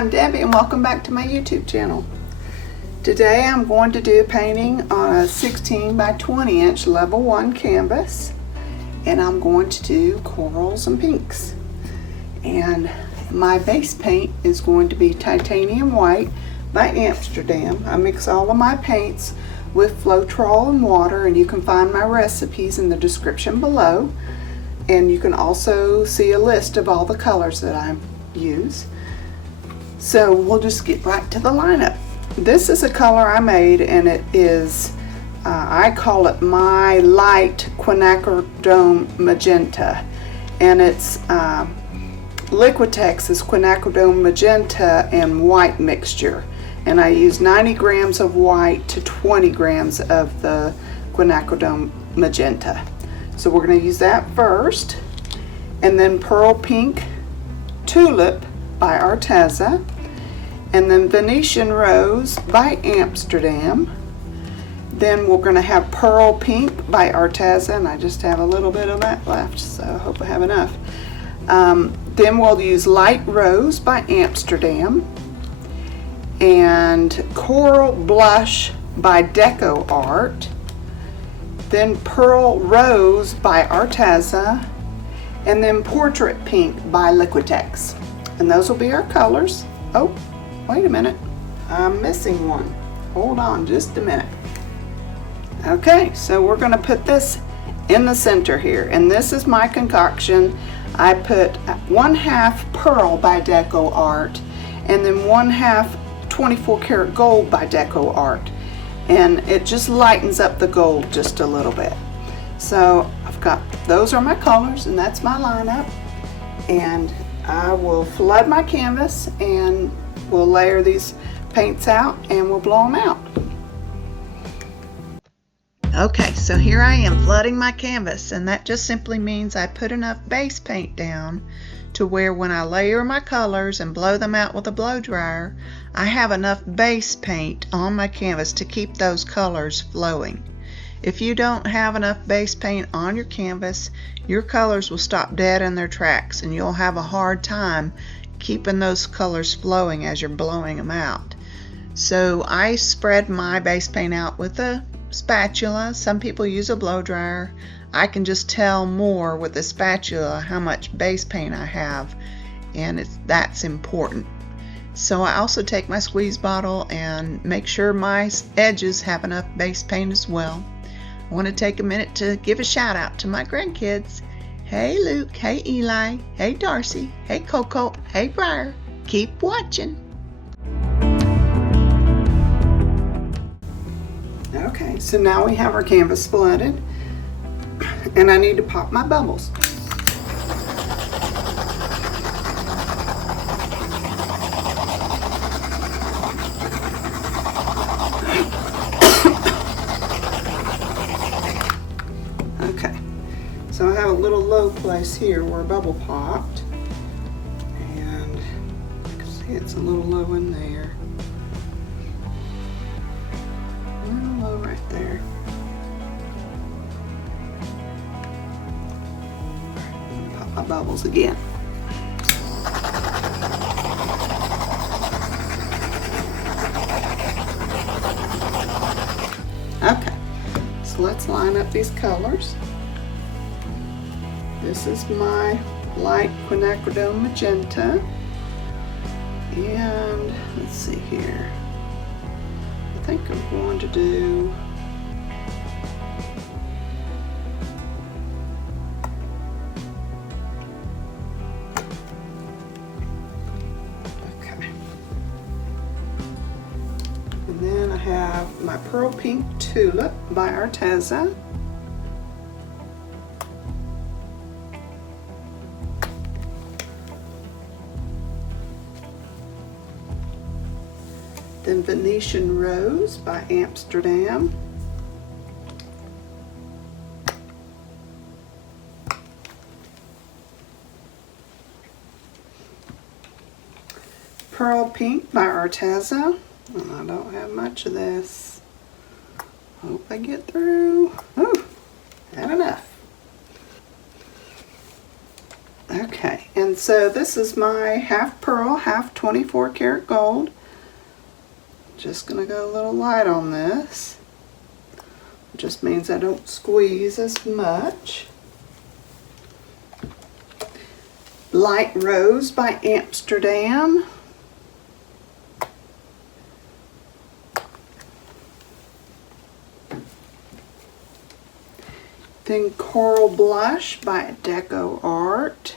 I'm Debbie and welcome back to my YouTube channel. Today I'm going to do a painting on a 16 by 20 inch level 1 canvas, and I'm going to do corals and pinks. And my base paint is going to be titanium white by Amsterdam. I mix all of my paints with Floetrol and water, and you can find my recipes in the description below, and you can also see a list of all the colors that I use. So we'll just get right to the lineup. This is a color I made, and it is I call it my light Quinacridone Magenta, and it's Liquitex is Quinacridone Magenta and white mixture, and I use 90 grams of white to 20 grams of the Quinacridone Magenta. So we're going to use that first, and then Pearl Pink Tulip by Arteza, and then Venetian Rose by Amsterdam. Then we're going to have Pearl Pink by Arteza, and I just have a little bit of that left, so I hope I have enough. Then we'll use Light Rose by Amsterdam, and Coral Blush by DecoArt, then Pearl Rose by Arteza, and then Portrait Pink by Liquitex. And those will be our colors. Oh, wait a minute, I'm missing one. Hold on just a minute. Okay, so we're going to put this in the center here, and this is my concoction. I put 1/2 Pearl by DecoArt, and then 1/2 24 karat gold by DecoArt, and it just lightens up the gold just a little bit. So I've got, those are my colors, and that's my lineup, and I will flood my canvas and we'll layer these paints out and we'll blow them out. Okay, so here I am flooding my canvas, and that just simply means I put enough base paint down to where when I layer my colors and blow them out with a blow dryer, I have enough base paint on my canvas to keep those colors flowing. If you don't have enough base paint on your canvas, your colors will stop dead in their tracks, and you'll have a hard time keeping those colors flowing as you're blowing them out. So I spread my base paint out with a spatula. Some people use a blow dryer. I can just tell more with a spatula how much base paint I have, and that's important. So I also take my squeeze bottle and make sure my edges have enough base paint as well. I want to take a minute to give a shout out to my grandkids. Hey Luke, hey Eli, hey Darcy, hey Coco, hey Briar. Keep watching. Okay, so now we have our canvas flooded, and I need to pop my bubbles. Okay, so I have a little low place here where a bubble popped, and you can see it's a little low in there. Right there. Pop my bubbles again. Okay, so let's line up these colors. This is my light Quinacridone Magenta, and let's see here. I think I'm going to do okay. And then I have my Pearl Pink Tulip by Arteza. Then Venetian Rose by Amsterdam. Pearl Pink by Arteza. I don't have much of this. Hope I get through. Oh, had enough. Okay, and And so this is my half pearl, half 24 karat gold. Just gonna go a little light on this. Just means I don't squeeze as much. Light Rose by Amsterdam. Then Coral Blush by DecoArt.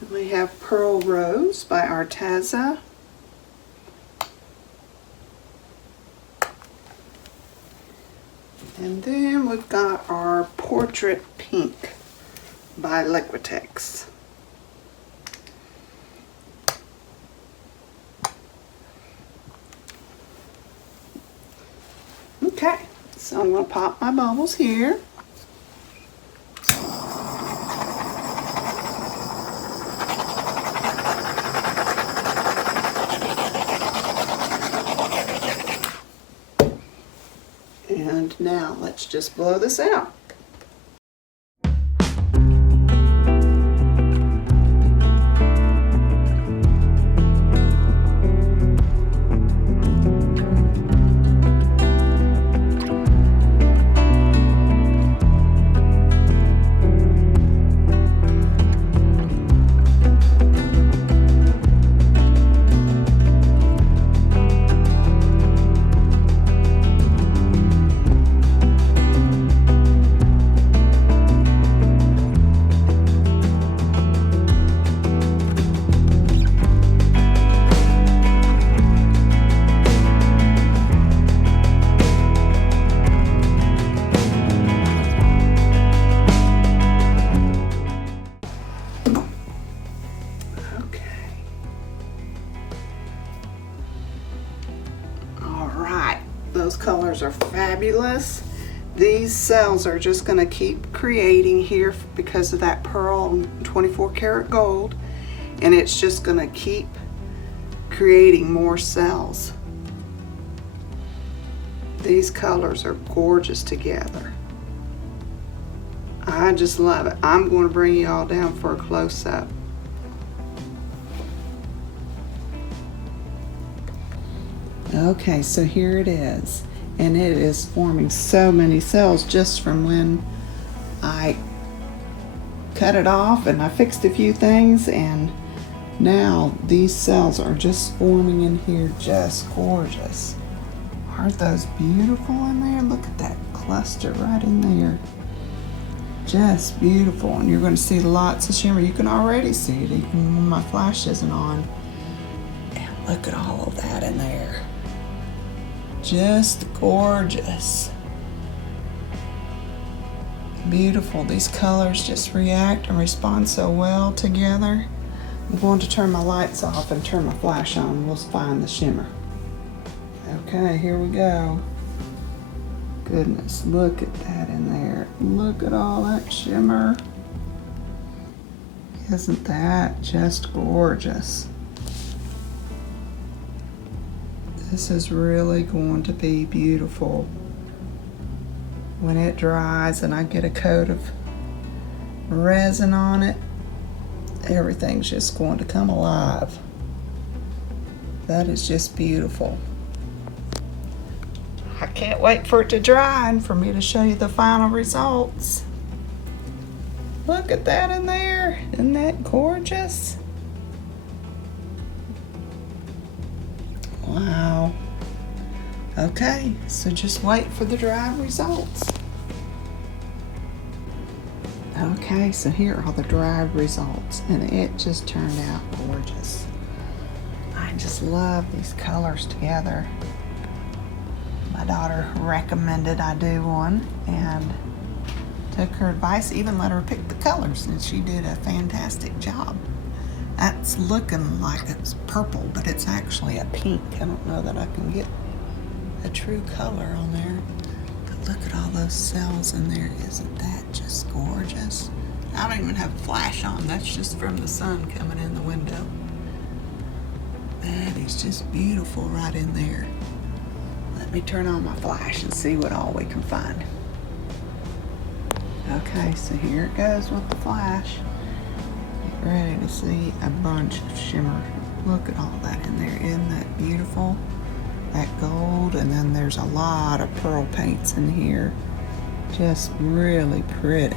And we have Pearl Rose by Arteza. And then we've got our Portrait Pink by Liquitex. Okay, so I'm going to pop my bubbles here. And now let's just blow this out. Those colors are fabulous. These cells are just going to keep creating here because of that pearl 24 karat gold, and it's just going to keep creating more cells. These colors are gorgeous together. I just love it. I'm going to bring you all down for a close-up. Okay, so here it is, and it is forming so many cells just from when I cut it off and I fixed a few things, and now these cells are just forming in here, just gorgeous. Aren't those beautiful in there? Look at that cluster right in there. Just beautiful, and you're going to see lots of shimmer. You can already see it even when my flash isn't on. And look at all of that in there. Just gorgeous. Beautiful. These colors just react and respond so well together. I'm going to turn my lights off and turn my flash on. We'll find the shimmer. Okay, here we go. Goodness, look at that in there. Look at all that shimmer. Isn't that just gorgeous? This is really going to be beautiful. When it dries and I get a coat of resin on it, everything's just going to come alive. That is just beautiful. I can't wait for it to dry and for me to show you the final results. Look at that in there. Isn't that gorgeous? Wow. Okay, so just wait for the dry results. Okay, so here are the dry results, and it just turned out gorgeous. I just love these colors together. My daughter recommended I do one, and took her advice, even let her pick the colors, and she did a fantastic job. That's looking like it's purple, but it's actually a pink. I don't know that I can get a true color on there. But look at all those cells in there. Isn't that just gorgeous? I don't even have a flash on. That's just from the sun coming in the window. That is just beautiful right in there. Let me turn on my flash and see what all we can find. Okay, so here it goes with the flash. Get ready to see a bunch of shimmer. Look at all that in there. Isn't that beautiful? That gold, and then there's a lot of pearl paints in here. Just really pretty.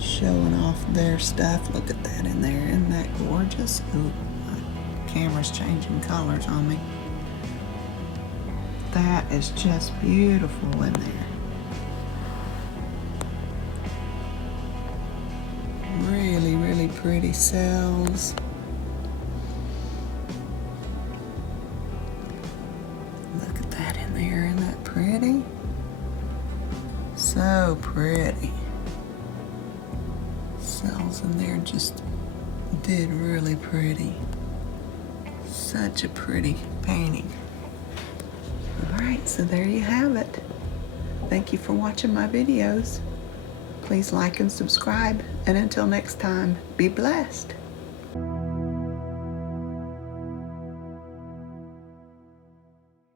Showing off their stuff. Look at that in there. Isn't that gorgeous? Ooh, my camera's changing colors on me. That is just beautiful in there. Really, really pretty cells. Look at that in there. Isn't that pretty? So pretty. Cells in there just did really pretty. Such a pretty painting. Alright, so there you have it. Thank you for watching my videos. Please like and subscribe, and until next time, be blessed.